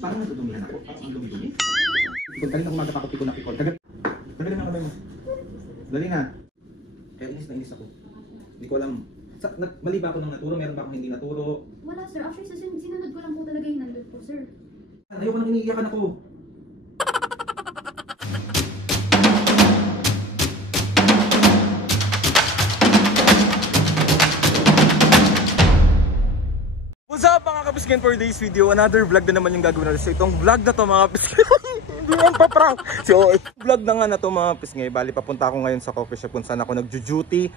Parang natudumihan ako. Parang ang dumi-dumi. Kung kanina umaga pa ako pikon na pikon. Tagal na kamay mo. Dali na. Kaya inis na inis ako. Hindi ko alam. Mali ba ako ng naturo? Meron ba akong hindi naturo? Wala sir. Actually, sinunod ko lang po talaga yung nandun po sir. Ayoko nang iniiyakan ako. What's up mga kapiskin, for today's video, another vlog na naman yung gagawin natin. So itong vlog na to mga kapiskin, hindi yan pa prank. So vlog na nga na to mga kapiskin. Bali papunta ako ngayon sa coffee shop kung saan ako nagjo-duty.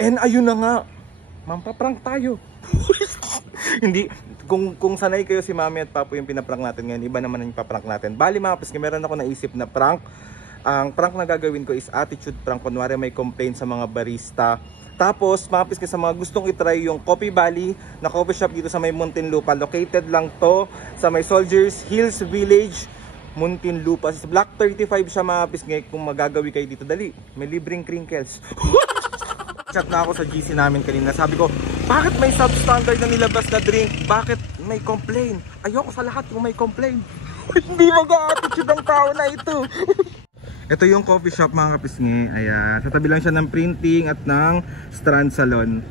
And ayun na nga, mampaprank tayo. Hindi, kung sanay kayo si mami at papo yung pinaprank natin ngayon, iba naman yung paprank natin. Bali mga kapiskin, meron ako naisip na prank. Ang prank na gagawin ko is attitude prank. Kunwari may complaint sa mga barista. Tapos, mga piske, sa mga gustong itry yung Coffee Valley na coffee shop dito sa may Muntinlupa. Located lang to sa may Soldiers Hills Village, Muntinlupa. Block 35 siya mga piske. Kung magagawi kayo dito, dali. May libreng crinkles. Chat na ako sa GC namin kanina. Sabi ko, bakit may substandard na nilabas na drink? Bakit may complain? Ayoko sa lahat yung may complain. Hindi mag-a-attitude ang tao na ito. Ito yung coffee shop mga kapisngi. Ayan, sa tabi lang siya ng printing at ng Strand Salon.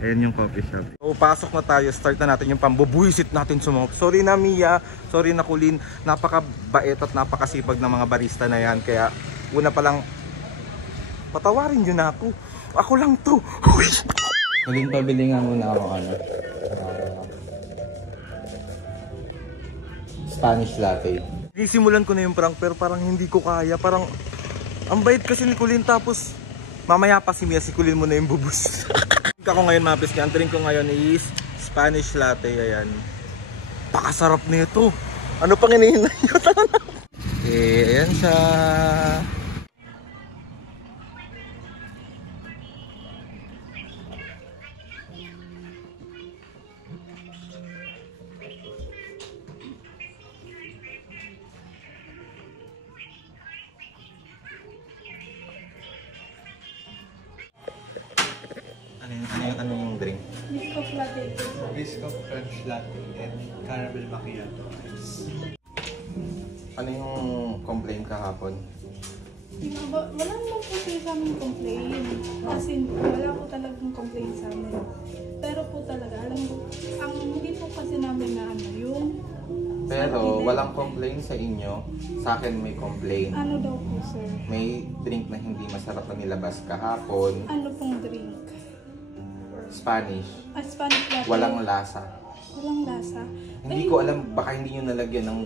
Ayan yung coffee shop. So pasok na tayo, start na natin yung pambubuisit natin sa mga. Sorry na Mia, sorry na Kulin. Napakabait at napakasipag ng mga barista na yan. Kaya una pa lang, patawarin nyo na ako. Ako lang to. Kulin, pabili nga muna ako Spanish latte. Simulan ko na yung prank pero parang hindi ko kaya. Parang ang bait kasi ni Kulin, tapos mamaya pa si Mia, si Kulin mo na yung bubus. Ako ngayon mga piske, ang drink ko ngayon is Spanish latte. Ayan, pakasarap nito. Ano pang hinihintay nyo? Ayan siya. Ano yung drink? Biscoff latte. Biscoff French latte and caramel macchiato ice. Ano yung complaint kahapon? Wala naman po kayo sa aming complain. Kasi wala po talagang complain sa amin. Pero po talaga, alam mo, ang hindi po kasi namin na ano yung... Pero walang complaint sa inyo, sa akin may complaint. Ano daw po sir? May drink na hindi masarap na nilabas kahapon. Ano pong drink? Spanish. Spanish latte. Walang lasa. Walang lasa. Hindi ko alam, baka hindi nyo nalagyan ng...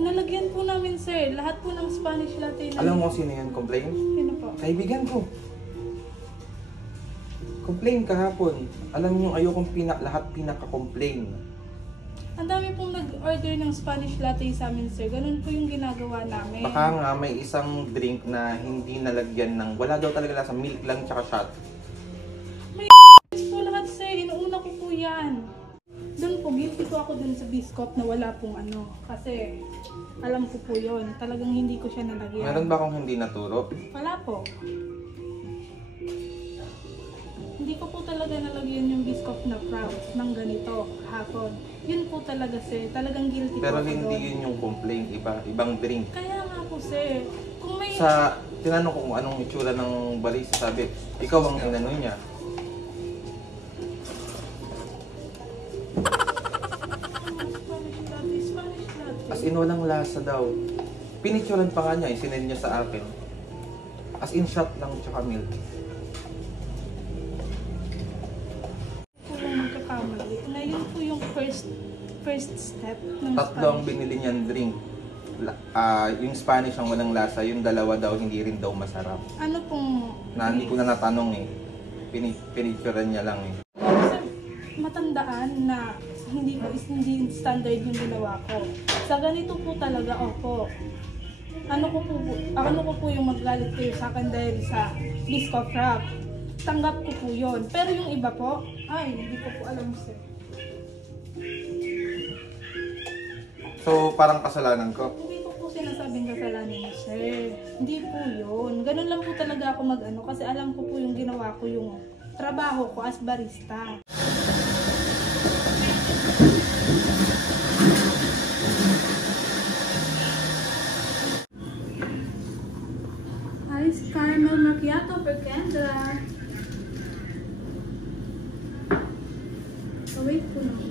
Nalagyan po namin sir, lahat po ng Spanish latte na... Alam mo sino yun complaint? Sino po? Kaibigan ko. Complain kahapon. Alam nyo, ayokong lahat pinaka-complain. Ang dami pong nag-order ng Spanish latte sa amin sir, ganun po yung ginagawa namin. Baka nga may isang drink na hindi nalagyan ng... Wala daw talaga lasa, milk lang tsaka shot. Po lahat sir, inuuna ko po yan. Doon po, guilty po ako dun sa Biscoff na wala pong ano. Kasi alam ko po yun, talagang hindi ko siya nalagyan. Meron ba akong hindi naturo? Wala po. Hindi ko po talaga nalagyan yung Biscoff na Prouds ng ganito hapon. Yun po talaga sir, talagang guilty Pero po ako hindi doon. yun yung complaint, ibang drink. Kaya nga po sir, kung may... Tinanong ko kung anong itsura ng barista, sabi, ikaw ang inano niya. Spanish latte. As in, walang lasa daw. Pinicturan pa nga niya, sinend niya sa akin. As in, shot lang tsaka milk. Kung magkakamali, na yun po yung first step ng Tatlo ang binili niyang drink. Yung Spanish ang walang lasa, yung dalawa daw hindi rin daw masarap. Ano pong... Na hindi ko na natanong eh. Pinicturan niya lang eh. Matandaan na hindi standard yung ginawa ko. Sa ganito po talaga, opo. Ano ko po yung maglalit kayo sa akin dahil sa Biscoff Wrap. Tanggap ko po yun. Pero yung iba po, ay, hindi ko po alam sir. So, parang kasalanan ko. Hindi ko po sinasabing kasalanan niyo, sir. Hindi po yun. Ganun lang po talaga ako mag-ano kasi alam ko po yung ginawa ko, yung trabaho ko as barista. Caramel macchiato per Kendra. Wait po lang.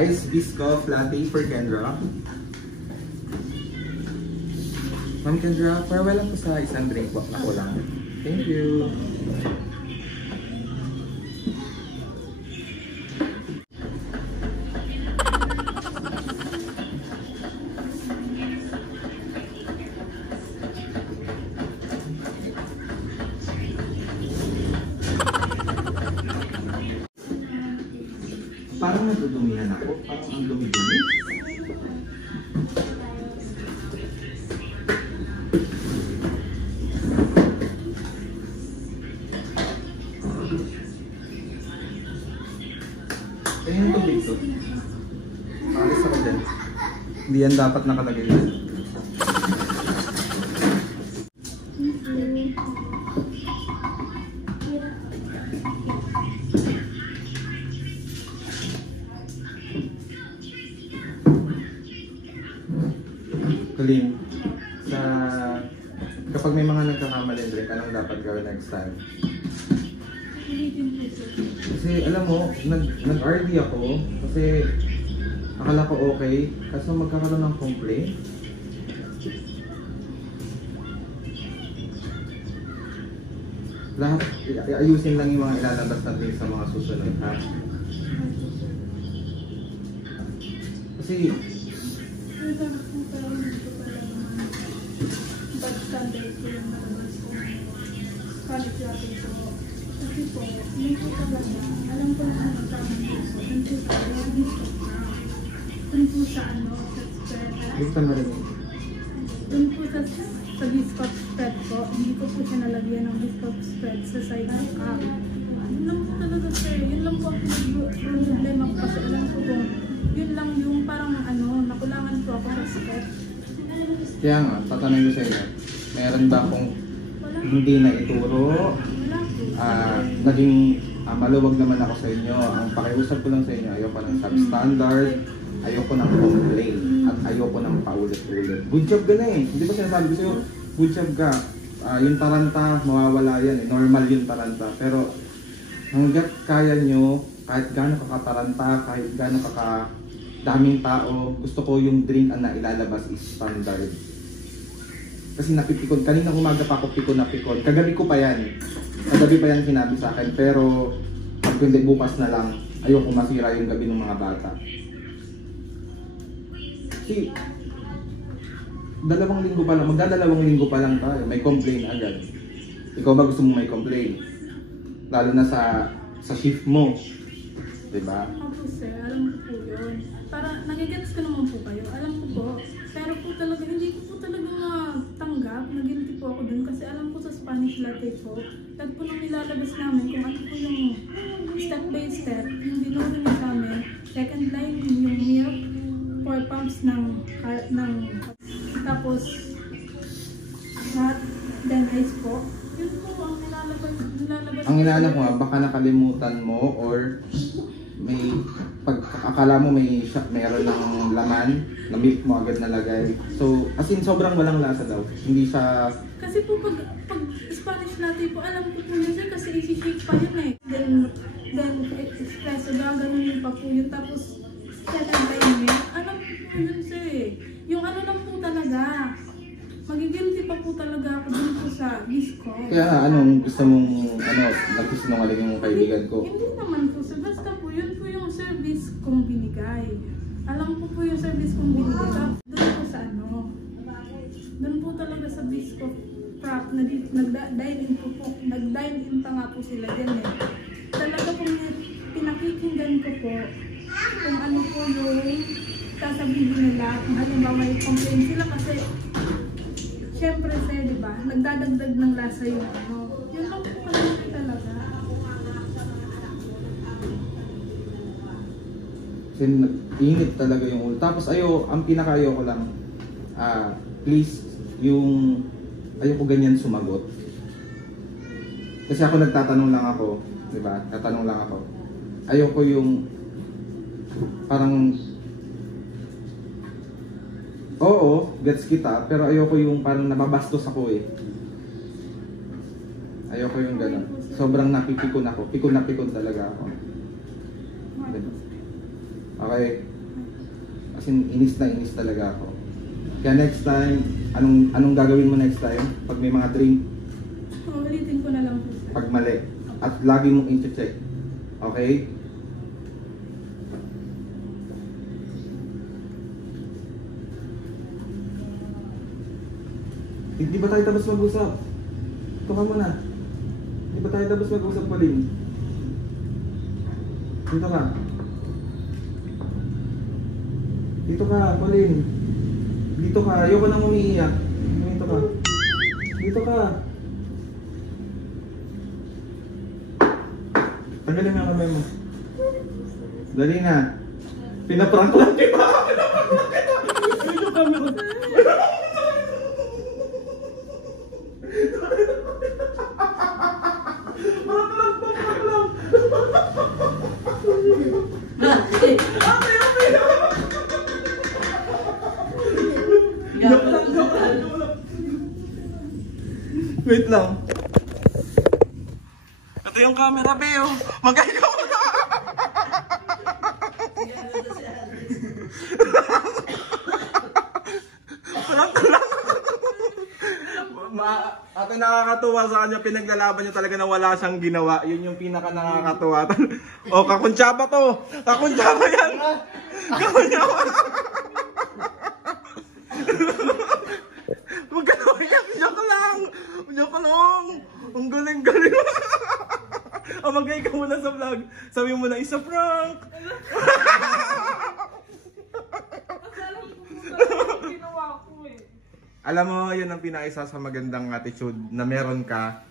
Ice Biscoff Latte for Kendra. Ma'am Kendra, farewell lang po sa isang drink po na ko lang. Thank you. Parang nadudumihan ako. Parang ang dumi-dumi. Kaya yung tubig to. Paalis ako dyan. Hindi yan dapat nakalagay yan. Colleen, kapag may mga nagkakamali drink, anong dapat gawin next time? Kasi alam mo, nag-RD ako kasi akala ko okay, kaso magkakaroon ng complaint. Lahat, ayusin lang yung mga ilalabas natin sa mga susunod, ha? Kasi bad standard po yung nalabas ko. College natin po. Kasi po, yun po talaga, alam ko na nagkaman po po. Dun po sa discount na. Dun po sa sa spread. buksan mo rin. Dun po sa discount spread po, hindi ko po siya nalagyan ng discount spread sa side ng cup. Yun lang po talaga sir. Yun lang po ang problema ko kasi alam ko po, yun lang yung parang nakulangan po ako sa step. Kaya nga, tatanungin ko sa inyo, meron ba akong hindi na ituro? Naging maluwag naman ako sa inyo. Ang pakiusap ko lang sa inyo, ayoko ng substandard, ayoko ng complaint, at ayoko ng paulit-ulit. Good job ka na eh. Hindi ba sinasabi ko sa'yo, good job ka. Yung taranta, mawawala yan eh. Normal yung taranta. Pero hanggat kaya nyo, kahit gaano kakataranta, kahit gaano daming tao, gusto ko yung drink ang nailalabas is standard. Kasi napipikon, kanina umaga pa ako pikon na pikon. Kagabi ko pa yan. Kagabi pa yan sinabi sa akin, pero pag hindi bukas na lang, ayoko masira yung gabi ng mga bata. Kasi, magdadalawang linggo pa lang tayo, may complain agad. Ikaw ba gusto mo may complain? Lalo na sa shift mo. Diba? Opo sir, alam ko po yun. Para nagigets ko naman po kayo, alam ko po. Pero po talaga, hindi ko po talaga matanggap, nag-guilty po ako dun kasi alam ko sa Spanish latte po, lahat po nang nilalabas namin kung ano po yung step by step, yung dinuro niya sa amin, second line yung milk, 4 pumps ng tapos hot, then ice po. Yun po ang nilalabas. Ang inaalam ko nga, baka nakalimutan mo or may akala mo mayroon ng laman na milk mo agad nalagay. So, as in sobrang walang lasa daw. Hindi siya... Kasi po pag Spanish latte po, alam ko po yun sir kasi isi-shake pa yun eh. Then espresso ba, ganun yun pa po yun. Tapos, second time milk, alam ko po yun sir eh. Yung ano lang po talaga, magigilty pa po talaga ako dun po sa disco. Kaya anong gusto mong, nagsisinungaling yung kaibigan ko? Hindi naman po sir, basta po yun po yung service kong binigay. Alam ko po yung service kong binigay. Tapos dun po sa dun po talaga sa disco prop, nag-dine-in po. Nag-dine-in pa nga po sila din eh. Talaga pong pinakikinggan ko po kung ano po yung sasabihin nila. Kung halimbawa may complaint sila kasi syempre sir, di ba? Nagdadagdag ng lasa yung yun lang po kasi talaga. Kasi init talaga yung ulo. Tapos ang pinakayo ko lang, please, yung ayoko ganyan sumagot. Kasi ako nagtatanong lang ako, di ba? Tatanong lang ako. Ayoko yung parang oo, gets kita, pero ayoko yung parang nababastos ako eh. Ayoko yung gano'n. Sobrang napipikon ako. Pikon na pikon talaga ako. Diba? Okay. As in, inis na inis talaga ako. Kaya next time, anong gagawin mo next time? Pag may mga drink, Ulitin ko na lang po, sir. pag mali. At lagi mong i-check. Okay? Hindi ba tayo tapos mag-usap? Ito ka muna. Hindi ba tayo tapos mag-usap, Pauline? Dito ka. Dito ka, Pauline. Dito ka. Ayoko nang umiiyak. Dito ka. Dito ka. Tanggalin mo yung kamay mo. Dali na. Pinaprank lang kita. Dito kami. Wait lang. Ito yung camera, Beo. Magkaigaw mo na. Ate, nakakatuwa sa kanya, pinaglalaban niya talaga na wala siyang ginawa. Yun yung pinaka nakakatuwa. O, kakuntsaba to. Kakuntsaba yan. Kakuntsaba. Huwag ka na iyak. Joke lang. Joke lang. Ang galing-galing. O, mag-gay ka muna sa vlog. Sabi mo na, isa prank. Ginawa ko eh. Alam mo, yun ang pinakaisa sa magandang attitude na meron ka.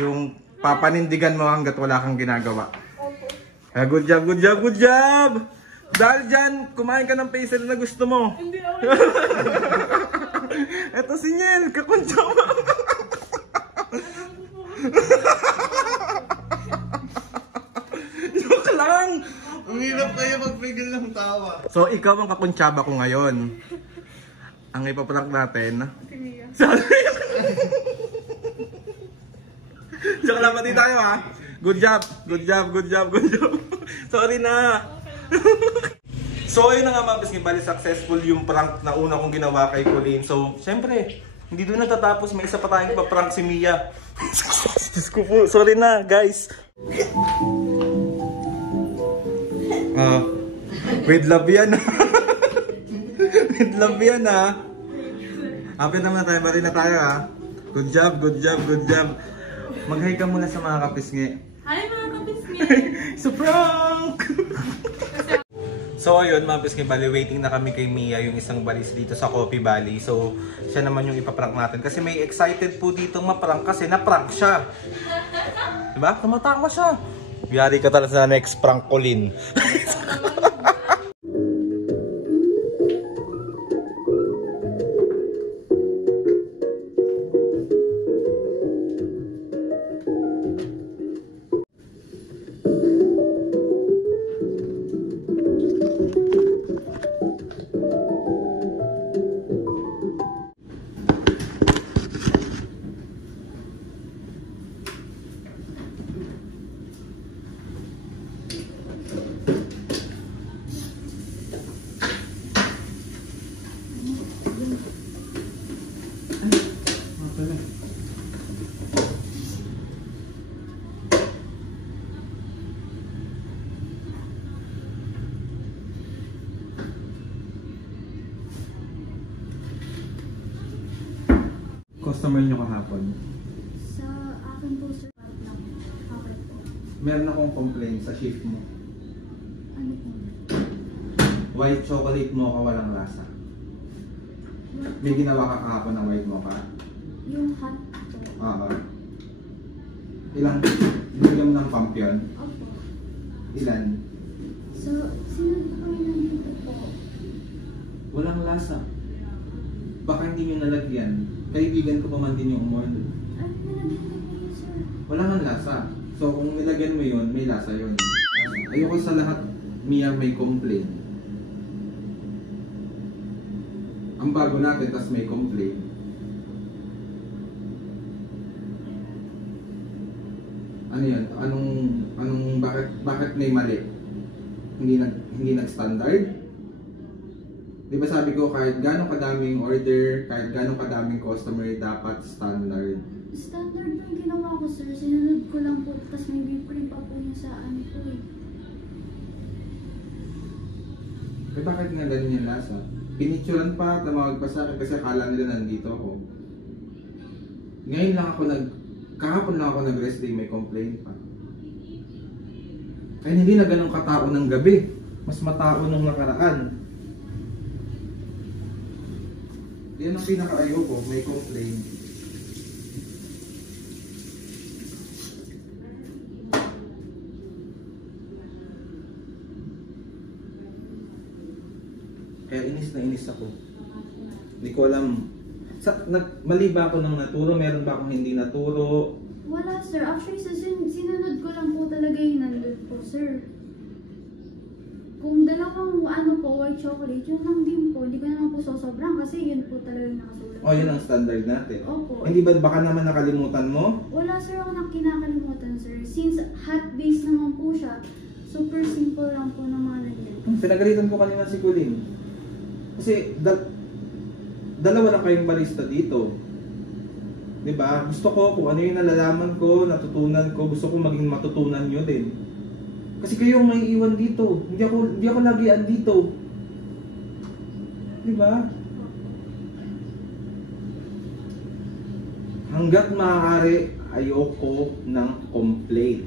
Yung papanindigan mo hanggat wala kang ginagawa. Kaya good job, good job, good job! Dahil dyan, kumain ka ng pastel na gusto mo. Hindi ako. Eto si Niel, kakunsya mo. Joke lang! Ang hirap kayo magpigil ng tawa. So, ikaw ang kakuntsaba ko ngayon. Ang ipaprank natin. Kimiya. Joke lang, pati tayo ha. Good job, good job, good job, good job. Sorry na. So ayun na nga mga biskin, bali successful yung prank na una kong ginawa kay Pauline. So syempre, hindi doon natatapos, may isa pa tayong pa-prank si Mia. Diyos ko po, sorry na guys. With love yan. With love yan ha. Happy naman tayo, bali na tayo ha. Good job, good job, good job. Mag-hi ka muna sa mga kapisngi. Hi mga kapisngi! So prank! So ayun mga pisngi, bali waiting na kami kay Mia, yung isang balis dito sa Coffee Valley. So siya naman yung ipaprank natin kasi may excited po dito maprank kasi na-prank siya. Diba? Tumatawa siya. Yari ka talaga sa next prank, Pauline. Customer nyo kahapon. Sa akin po, sir, lang. Okay po. Meron akong complaint sa shift mo. Ano po? White chocolate mocha walang lasa. May ginawa ka kahapon ng white mocha? Yung hot po. Oo. Ilang, binigyan mo ng pump yun? Opo. Ilan? So, sino po kayo nandito po? Walang lasa. Baka hindi nyo nalagyan. Kaibigan ko pa man din yung umorder. Ay, nilagyan ko po yun, sir. Wala kang lasa. So kung nilagyan mo yun, may lasa yun. Ayoko sa lahat, Mia, may complaint. Ang bago natin, tas may complaint. Ano yan? Bakit may mali? Hindi nag-standard? Di ba sabi ko, kahit gano'ng kadaming order, kahit gano'ng kadaming customer, dapat standard. Standard yung ginawa ko, sir. Sinunod ko lang po. Tapos may whipped cream pa po niya sa ano po eh. Eh bakit nga ganun yung lasa? Pinicturan pa, tumawag pa sa akin kasi akala nila nandito ako. Ngayon lang ako kahapon lang ako nag-rest day, may complaint pa. Kaya hindi na ganun katao ng gabi. Mas matao nung nakaraan. Yan ang pinaka-ayoko, may complaint. Kaya inis na inis ako. Hindi ko alam. Mali ba ako ng naturo? Meron ba akong hindi naturo? Wala, sir. Actually, sinunod ko lang po talaga yung nandun po, sir. Kung dalawang white chocolate, yun lang din po. Hindi ko naman po sosobrang kasi yun po talaga yung nakasulat. O, yun ang standard natin. Opo. Hindi ba baka naman nakalimutan mo? Wala, sir. Ako nang kinakalimutan, sir. Since hot base naman po siya, super simple lang po ng mga nandiyan. Pinagalitan ko kanina si Colin. Kasi dalawa na kayong barista dito. 'Di ba? Gusto ko kung ano yung nalalaman ko, natutunan ko, gusto ko maging matutunan niyo din. Kasi kayo ang naiiwan dito. Hindi ako lagi andito. 'Di ba? Hangga't maaari ayoko ng complaint.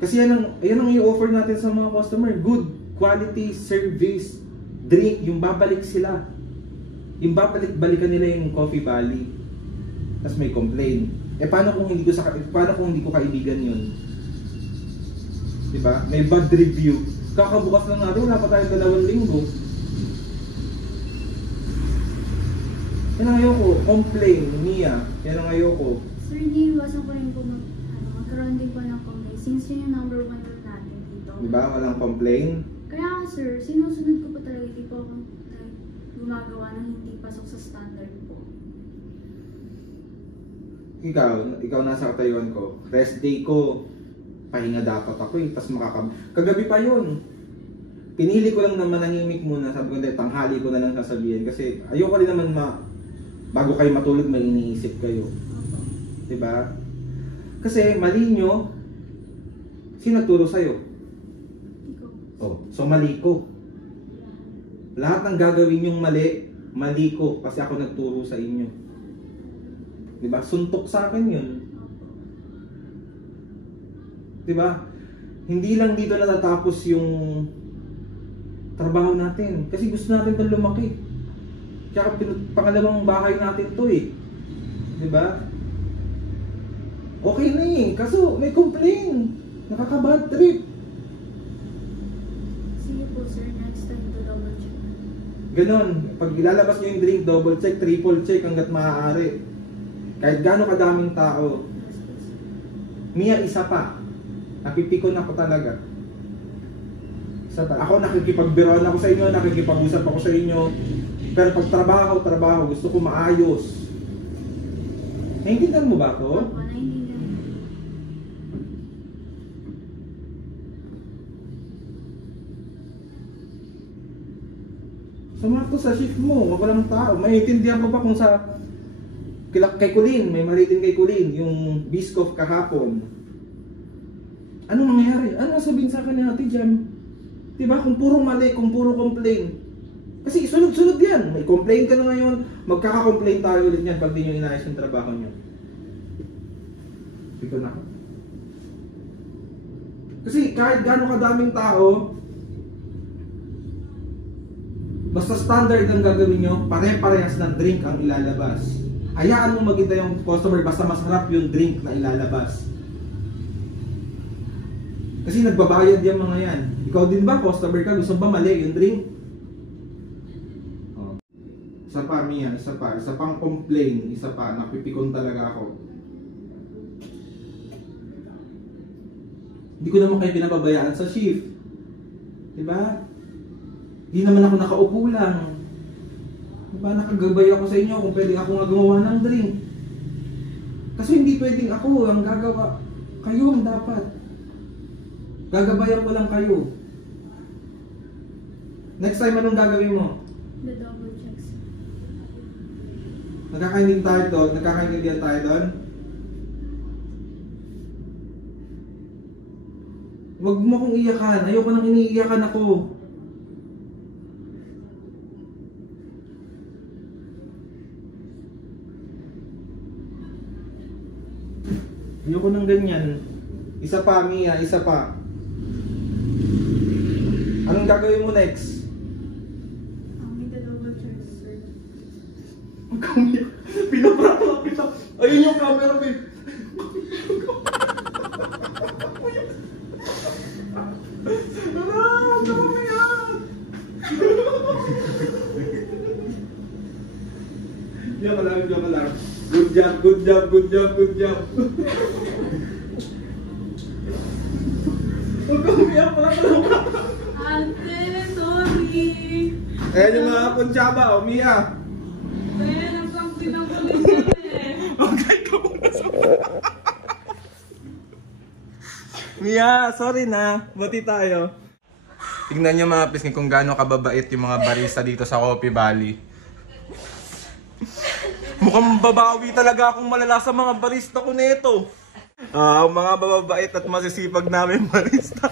Kasi yan ang i-offer natin sa mga customer. Good quality service. Drink, yung babalik sila. Yung balikan nila yung Coffee Valley. Tapos may complaint. Paano kung hindi ko kaibigan yun? Diba? May bad review. Kakabukas lang natin, wala pa tayong 2 linggo. Yan ang ayoko. Complain, Mia. Yan ang ayoko. Sir, iniiwasan ko rin po magkaroon din po ng complaint. Since yun yung number 1 rule natin dito. Diba? Walang complain. Kaya nga, sir, sinusunod ko po talaga. Hindi po ako gumagawa ng hindi pasok sa standard po. Ikaw nasa katayuan ko. Rest day ko. Pahinga dapat ako eh. Tapos kagabi pa yun. Pinili ko lang na manahimik muna. Sabi ko, hindi, tanghali ko na lang sasabihin. Kasi ayoko rin naman bago kayo matulog, may iniisip kayo. Diba? Kasi mali nyo, sino nagturo sa'yo? Oh, so mali ko. Lahat ng gagawin yung mali ko. Kasi ako nagturo sa inyo. Diba? Suntok sa akin yun. Diba? Hindi lang dito natatapos yung trabaho natin. Kasi gusto natin itong lumaki. Tsaka pangalawang bahay natin to eh. Diba? Okay na eh. Kaso may complain. Nakaka-bad trip. See you po, sir. Next time to double check. Ganon. Pag ilalabas nyo yung drink, double check, triple check hanggat maaari. Kahit gaano kadaming tao. Yes po, sir. Mia, isa pa. Napipikon ako talaga. Isa pa. Ako nakikipagbiroan ako sa inyo, nakikipag-usap ako sa inyo. Pero pag trabaho, gusto ko maayos. Naiintindihan mo ba ako? Opo, naiintindihan ko. Sumakto sa shift mo, walang tao. Maiintindihan ko ba kung sa kay Colin, may malitin kay Colin, yung Biscoff kahapon. Ano nangyari? Ano sabihin sa akin ni Ate Jam? Diba? Kung puro mali, kung puro complain. Kasi sunod-sunod yan. May complain ka na ngayon, magkaka-complain tayo ulit yan pag di nyo inayos yung trabaho nyo. Dito na ako. Kasi kahit gano'ng kadaming tao, basta standard ang gagawin nyo, pare-parehas ng drink ang ilalabas. Hayaan mo magita yung customer basta masarap yung drink na ilalabas. Kasi nagbabayad yung mga yan. Ikaw din ba, customer ka, gusto ba mali yung drink? Oh. Isa pa, Mia, isa pa. Isa pang complain, isa pa. Napipikon talaga ako. Hindi ko naman kayo pinababayaan sa shift. Diba? Hindi naman ako nakaupo lang. Diba? Nakagabay ako sa inyo kung pwede ako nga gumawa ng drink. Kasi hindi pwedeng ako ang gagawa. Kayo ang dapat. Gagabayan ko lang kayo. Next time, anong gagawin mo? The double checks. Nagkakaintindihan tayo doon? Nagkakaintindihan tayo doon? Huwag mo akong iyakan. Ayoko nang iniiyakan ako. Ayoko nang ganyan. Isa pa, Mia. Isa pa. Anong gagawin mo next? The double checks, sir. Pinaprank kita. Ayun yung camera, babe. Diyan ka lang. Good job. Huwag ka umiyak, wala ka lang. Ate, sorry. Ayan yung mga punsyaba, umiyak. Ayan, ang prank din ako ulit eh. Okay, ka muna sa Mia, sorry na. Bati tayo. Tignan nyo mga pisngi kung gaano kababait yung mga barista dito sa Coffee Valley. Mukhang babawi talaga akong malala sa mga barista ko nito. Ang mga bababait at masisipag namin barista.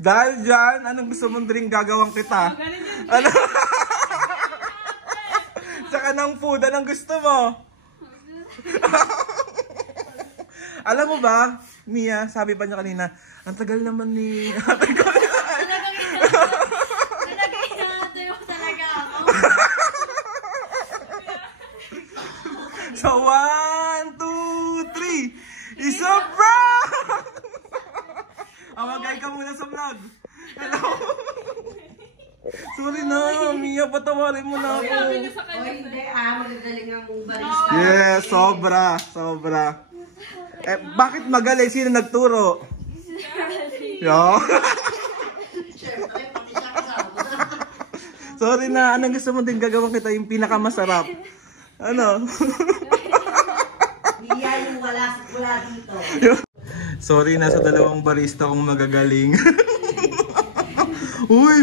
Dahil dyan, anong gusto mong drink gagawang kita? Ano? Saka ng food, anong gusto mo? Alam mo ba, Mia, sabi pa niya kanina, ang tagal naman ni... So, 1, 2, 3, isa prank! Awagay ka muna sa vlog. Hello? Sorry na, Mia, patawarin mo na ako. Magagaling ang barista. Yes, sobra. Eh, bakit magaling? Sino nagturo? Yo? Siyempre, pati siya kasama. Sorry na, anong gusto mo din gagawin kita yung pinakamasarap? Ano? Hindi yung wala dito. Sorry na sa dalawang barista kong magagaling. Uy,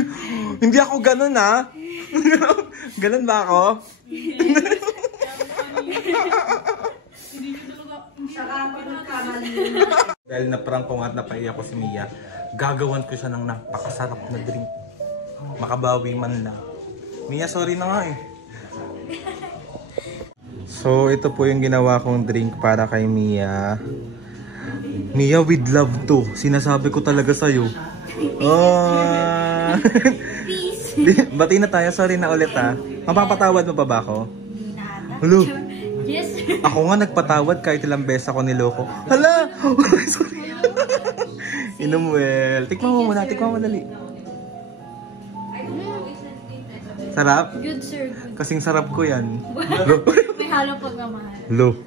hindi ako ganun ha. Ganun ba ako? Saka pagkamali. Dahil na-prank ko at napaiyak ko si Mia, gagawan ko siya ng napakasarap na drink. Makabawi man lang. Mia, sorry na nga eh. So, ito po yung ginawa kong drink para kay Mia. Mia, with love to. Sinasabi ko talaga sa'yo. Oh. Bati na tayo. Sorry na ulit ha. Mapapatawad mo pa ba ako? Hello? Yes, sir. Ako nga nagpatawad kahit ilang beses ako niloko. Hala! Sorry. Inumwel. Tikman mo muna. Tikman mo dali. Sarap? Good, sir. Good. Kasing sarap ko yan. May halo pagmamahal. Lo.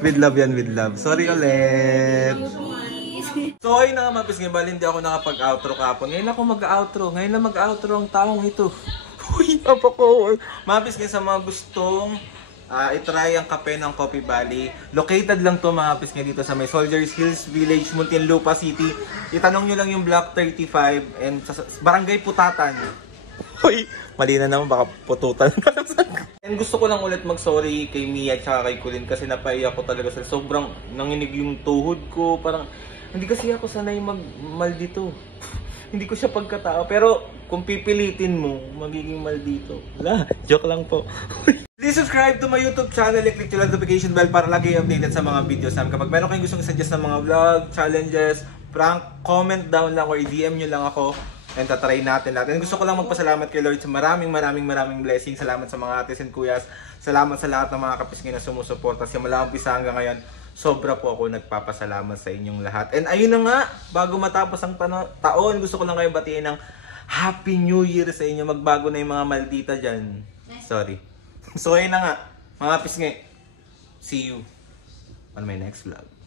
With love yan, with love. Sorry ulit. Please. So ayun na nga mga pisngi, bali hindi ako nakapag-outro kahapon. Ngayon ako mag-outro. Ngayon na mag-outro ang taong ito. Uy, napako. Mga pisngi, sa mga gustong itry ang kape ng Coffee Valley. Located lang to mga pisngi dito sa may Soldiers Hills Village, Muntinlupa City. Itanong nyo lang yung Block 35 and sa Barangay Putatan. Uy, mali na naman, baka pututan. And gusto ko lang ulit mag-sorry kay Mia at kay Kulin kasi napaiyak ko talaga sila. Sobrang nanginig yung tuhod ko. Parang, hindi kasi ako sanay mag-maldito. Hindi ko siya pagkatao. Pero, kung pipilitin mo, magiging maldito. Wala, joke lang po. Please subscribe to my YouTube channel and click the notification bell para lagi updated sa mga videos namin. Kapag meron kayong gustong suggest ng mga vlog, challenges, prank, comment down lang or i-DM nyo lang ako. And tatry natin lahat. And gusto ko lang magpasalamat kay Lord sa maraming blessings. Salamat sa mga atis and kuyas. Salamat sa lahat ng mga kapisngay na sumusuporta. Simula umpisa hanggang ngayon, sobra po ako nagpapasalamat sa inyong lahat. And ayun na nga, bago matapos ang taon, gusto ko lang kayo batiin ng Happy New Year sa inyo. Magbago na yung mga maldita dyan. Sorry. So ayun na nga, mga kapisngay. See you on my next vlog.